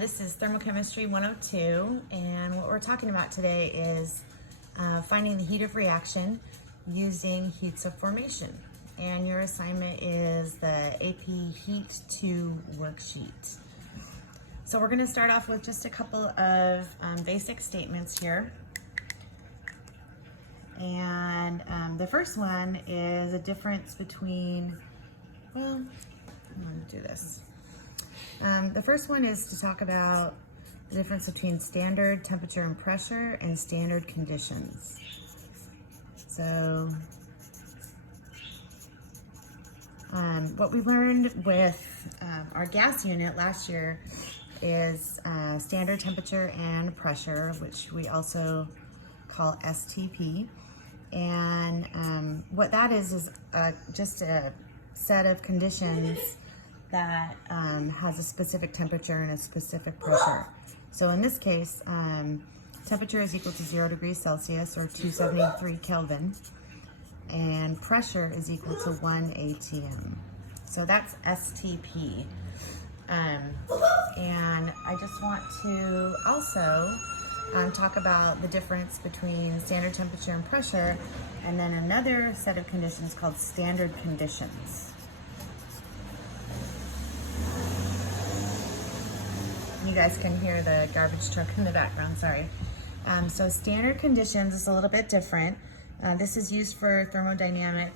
This is Thermochemistry 102, and what we're talking about today is finding the heat of reaction using heats of formation. And your assignment is the AP Heat 2 worksheet. So we're going to start off with just a couple of basic statements here. And the first one is a difference between, well, I'm going to do this. The first one is to talk about the difference between standard temperature and pressure and standard conditions. So what we learned with our gas unit last year is standard temperature and pressure, which we also call STP. And what that is just a set of conditions that has a specific temperature and a specific pressure. So in this case, temperature is equal to 0 degrees Celsius or 273 Kelvin, and pressure is equal to 1 atm. So that's STP. And I just want to also talk about the difference between standard temperature and pressure, and then another set of conditions called standard conditions. You guys can hear the garbage truck in the background, sorry. So standard conditions is a little bit different. This is used for thermodynamic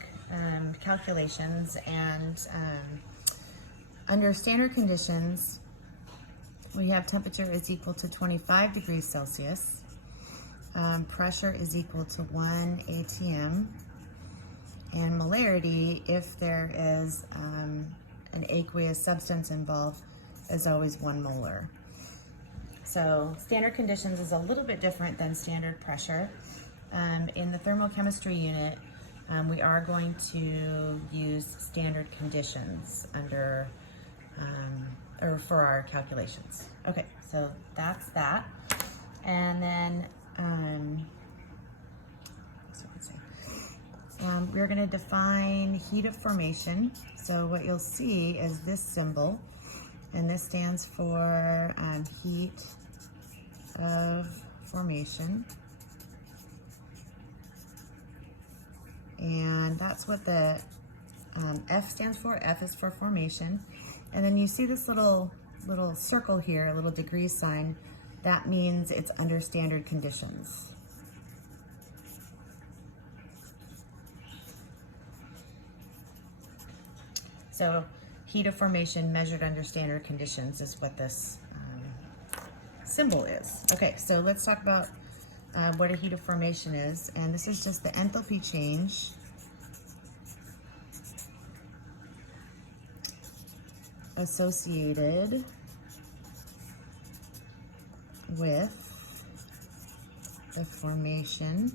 calculations, and under standard conditions, we have temperature is equal to 25 degrees Celsius, pressure is equal to 1 atm, and molarity, if there is an aqueous substance involved, is always 1 molar. So standard conditions is a little bit different than standard pressure. In the thermochemistry unit, we are going to use standard conditions under or for our calculations. Okay, so that's that. And then we're going to define heat of formation. So what you'll see is this symbol, and this stands for heat of formation. And that's what the F stands for. F is for formation. And then you see this little circle here, a little degree sign. That means it's under standard conditions. So heat of formation measured under standard conditions is what this symbol is. Okay, so let's talk about what a heat of formation is. And this is just the enthalpy change associated with the formation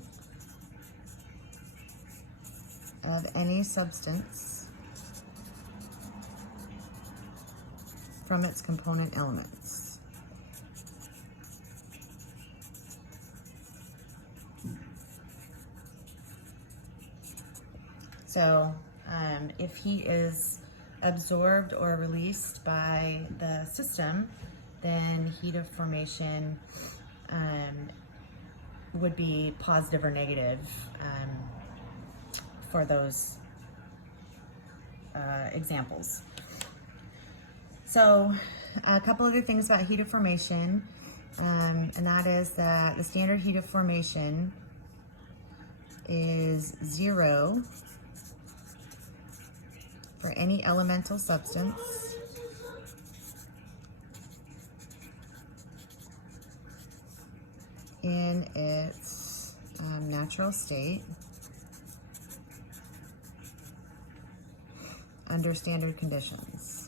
of any substance from its component elements. So if heat is absorbed or released by the system, then heat of formation would be positive or negative for those examples. So a couple other things about heat of formation, and that is that the standard heat of formation is 0 for any elemental substance in its natural state under standard conditions.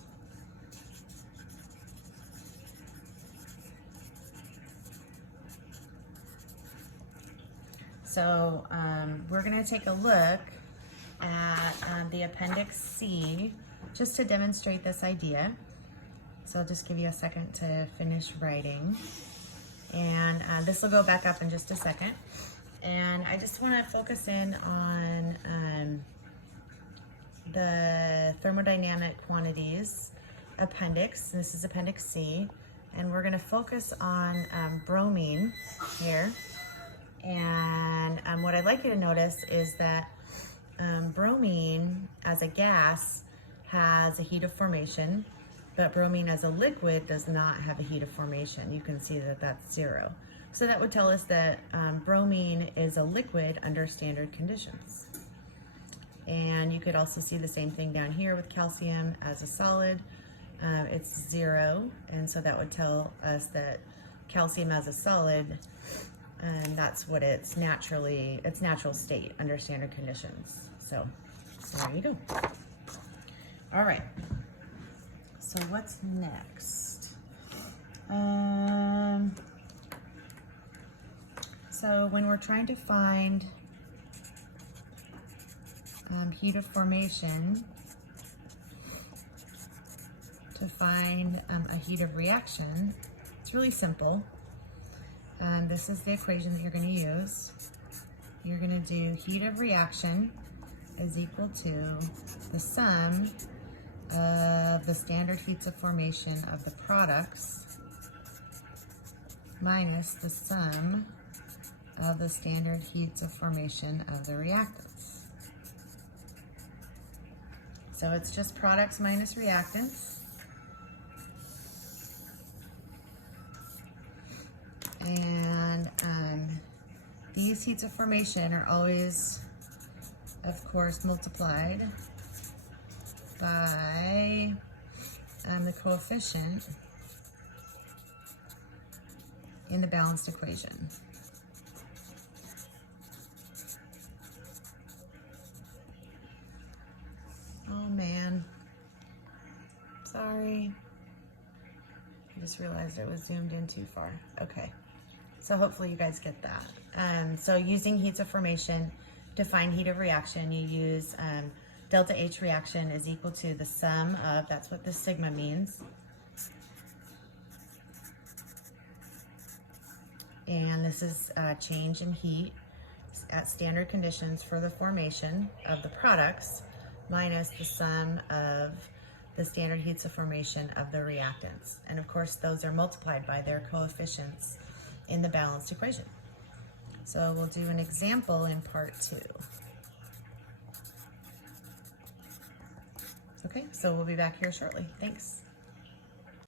So we're going to take a look at the Appendix C just to demonstrate this idea. So I'll just give you a second to finish writing. And this will go back up in just a second. And I just want to focus in on the thermodynamic quantities appendix. This is Appendix C. And we're gonna focus on bromine here. And what I'd like you to notice is that bromine as a gas has a heat of formation, but bromine as a liquid does not have a heat of formation. You can see that that's 0. So that would tell us that bromine is a liquid under standard conditions. And you could also see the same thing down here with calcium as a solid. It's 0, and so that would tell us that calcium as a solid, and that's what its natural state under standard conditions. So there you go. All right. So what's next? So when we're trying to find heat of formation, to find a heat of reaction, it's really simple. This is the equation that you're going to use. You're going to do heat of reaction is equal to the sum of the standard heats of formation of the products minus the sum of the standard heats of formation of the reactants. So it's just products minus reactants. And these heats of formation are always, of course, multiplied by the coefficient in the balanced equation. Oh man, sorry. I just realized it was zoomed in too far. Okay, so hopefully you guys get that. So using heats of formation to find heat of reaction, you use delta H reaction is equal to the sum of, that's what the sigma means. And this is change in heat at standard conditions for the formation of the products minus the sum of the standard heats of formation of the reactants. And of course, those are multiplied by their coefficients in the balanced equation. So we'll do an example in part 2. Okay, so we'll be back here shortly. Thanks.